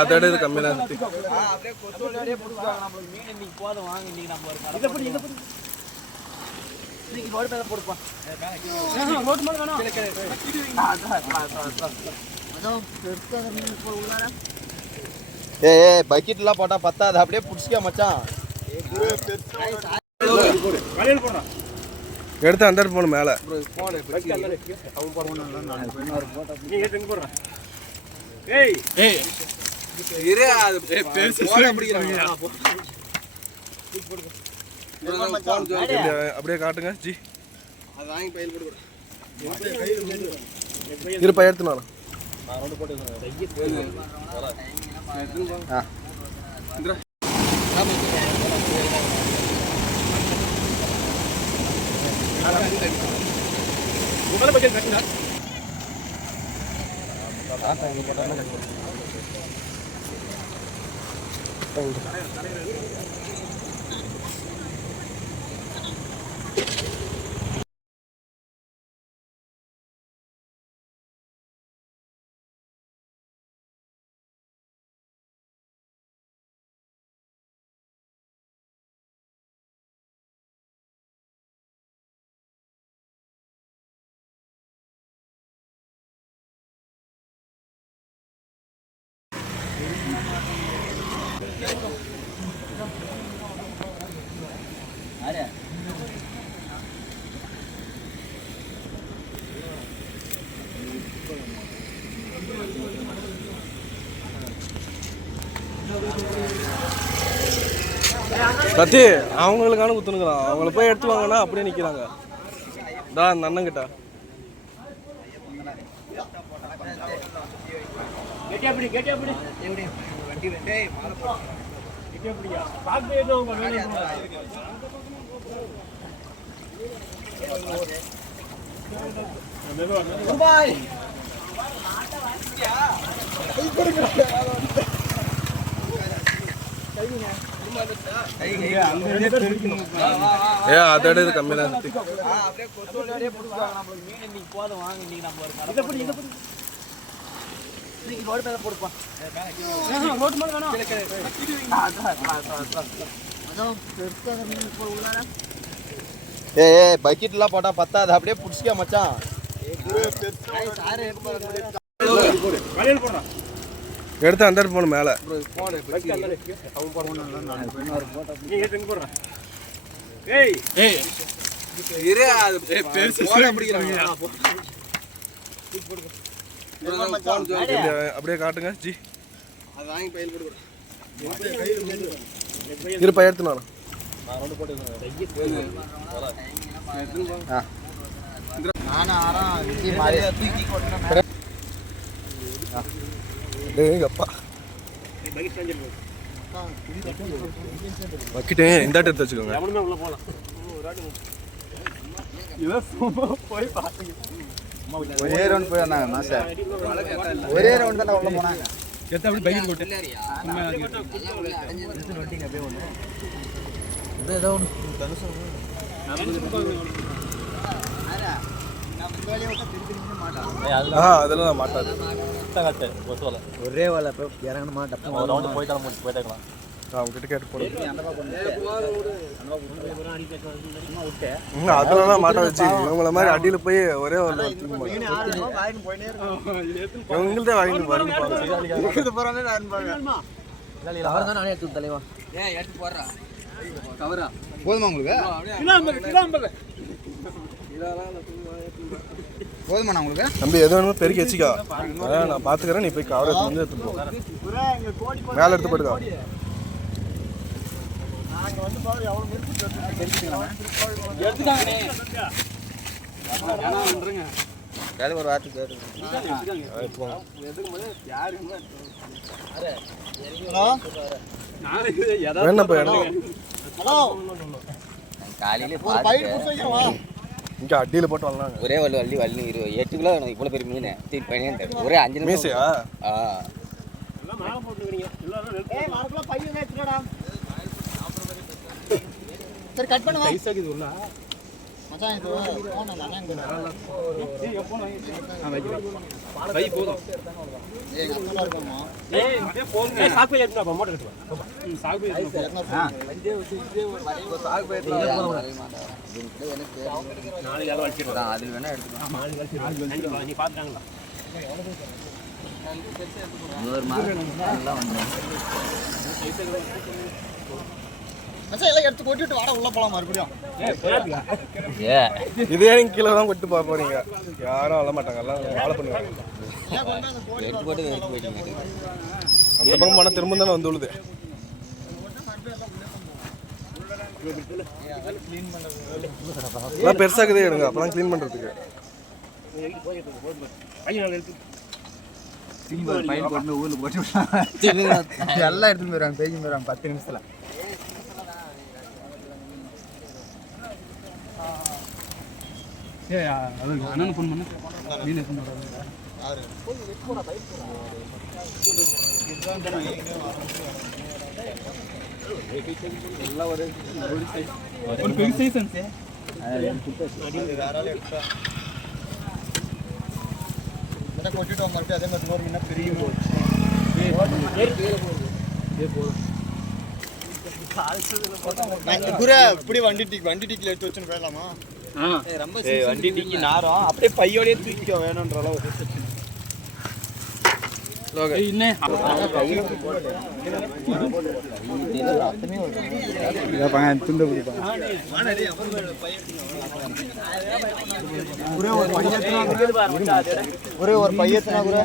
அதோட இது கம்மி தான். பக்கெட்லாம் போட்டா பத்தாது, அப்படியே புடிச்சிக்க மச்சான். எடுத்து அந்த போகணும் மேலே. அப்படியே காட்டுங்க ஜி. இருப்பா எடுத்துனா சத்தி அவங்களுக்கான குத்துனுக்குறான். அவங்கள போய் எடுத்து வாங்கன்னா அப்படியே நிற்கிறாங்க. தான் அந்த அண்ணங்கிட்ட அதோட இது கம்மி தான். பக்கெட்லாம் போட்டா பத்தாது, அப்படியே புடிச்சிக்க மச்சான். எடுத்து அந்த போகணும் மேலே. அப்படியே காட்டுங்க ஜி. இருப்பா எடுத்துனா அப்பா வக்கிட்டே இந்த எடுத்து வச்சுக்கோங்க. ஒரே ரவுண்ட் போய் வந்தாங்க சார். ஒரே ரவுண்ட் தான் உள்ள போனாங்க. அதெல்லாம் மாட்டாது. ஒரே வேலை இறங்கணும் மாட்டேன். அவங்க கிட்ட கேட்டு போடுங்க. அதெல்லாம் மாட்ட வச்சு இவங்கள மாதிரி அடியில போய் ஒரே இவங்கள்ட்ட வாங்கிட்டு போதுமா உங்களுக்கு? போதுமாண்ணா உங்களுக்கு? தம்பி எது வேணுமோ பெருக்கி வச்சுக்கா, நான் பாத்துக்கிறேன். நீ போய் கவரை வந்து எடுத்து போ, மேல எடுத்து போட்டுக்கா. ஒரு வார்த்தை இங்க அடியில போட்டு வாங்கினாங்க. ஒரே வள்ளி 8 கிலோ வேணும். இவ்வளோ பெரிய மீன் ஒரே 5 மீசையா? சரி கட் பண்ணுவா மச்சான் இது போன் அந்த அண்ணன் கை போதும் ஏய் அப்பா இருக்கமா சாக்கு எடுத்து போ மோட்டர் எடுத்து சாக்கு எனக்கு நாளைக்கு எல்லாம் வச்சிரலாம் அதில் வேணா எடுத்துக்கலாம் நீ பாத்துட்டாங்களா இன்னொரு மாதிரி நல்லா வந்துடும் மச்சான் எல்லாம் எடுத்து கொட்டிட்டு வாடா உள்ள போலாம் மறுபடியும் இதே நீங்க கீழே தான் கொட்டு பார்க்க போறீங்க யாரும் அள்ள மாட்டாங்க எல்லாம் வாழை பண்ணுவாங்க ஏன் கொண்டா அந்த கோழி எடுத்து போட்டு வெயிட் போயிட்டீங்க அந்த பக்கம் போனால் திரும்ப தானே வந்து விழுது எல்லாம் பெருசாக்குதே எடுங்க அப்பதான் க்ளீன் பண்றதுக்கு சிம்பிள் ஃபைல் போட்டு ஊரில் போட்டு எல்லாம் எடுத்துன்னு போயிடுவாங்க பேஜ் போயிடுவாங்க 10 நிமிஷத்தில் அண்ணன் ஃபோன் பண்ண நீங்க ஃபோன் ஒரு பெரிய சைஸ் அன்சே இதை கொட்டிட்டு மறுபடியும் அதே மாதிரி இன்னொரு மீனா பெரிய குரு இப்படி வண்டி டிக்கில் எடுத்து வச்சுன்னு போயிடலாமா வண்டி டிக்கி நாரம் அப்படியே பையோடயே தூக்கிக்கோ வேணும்ன்ற அளவு ஒரே ஒரு பையத்தினா கூட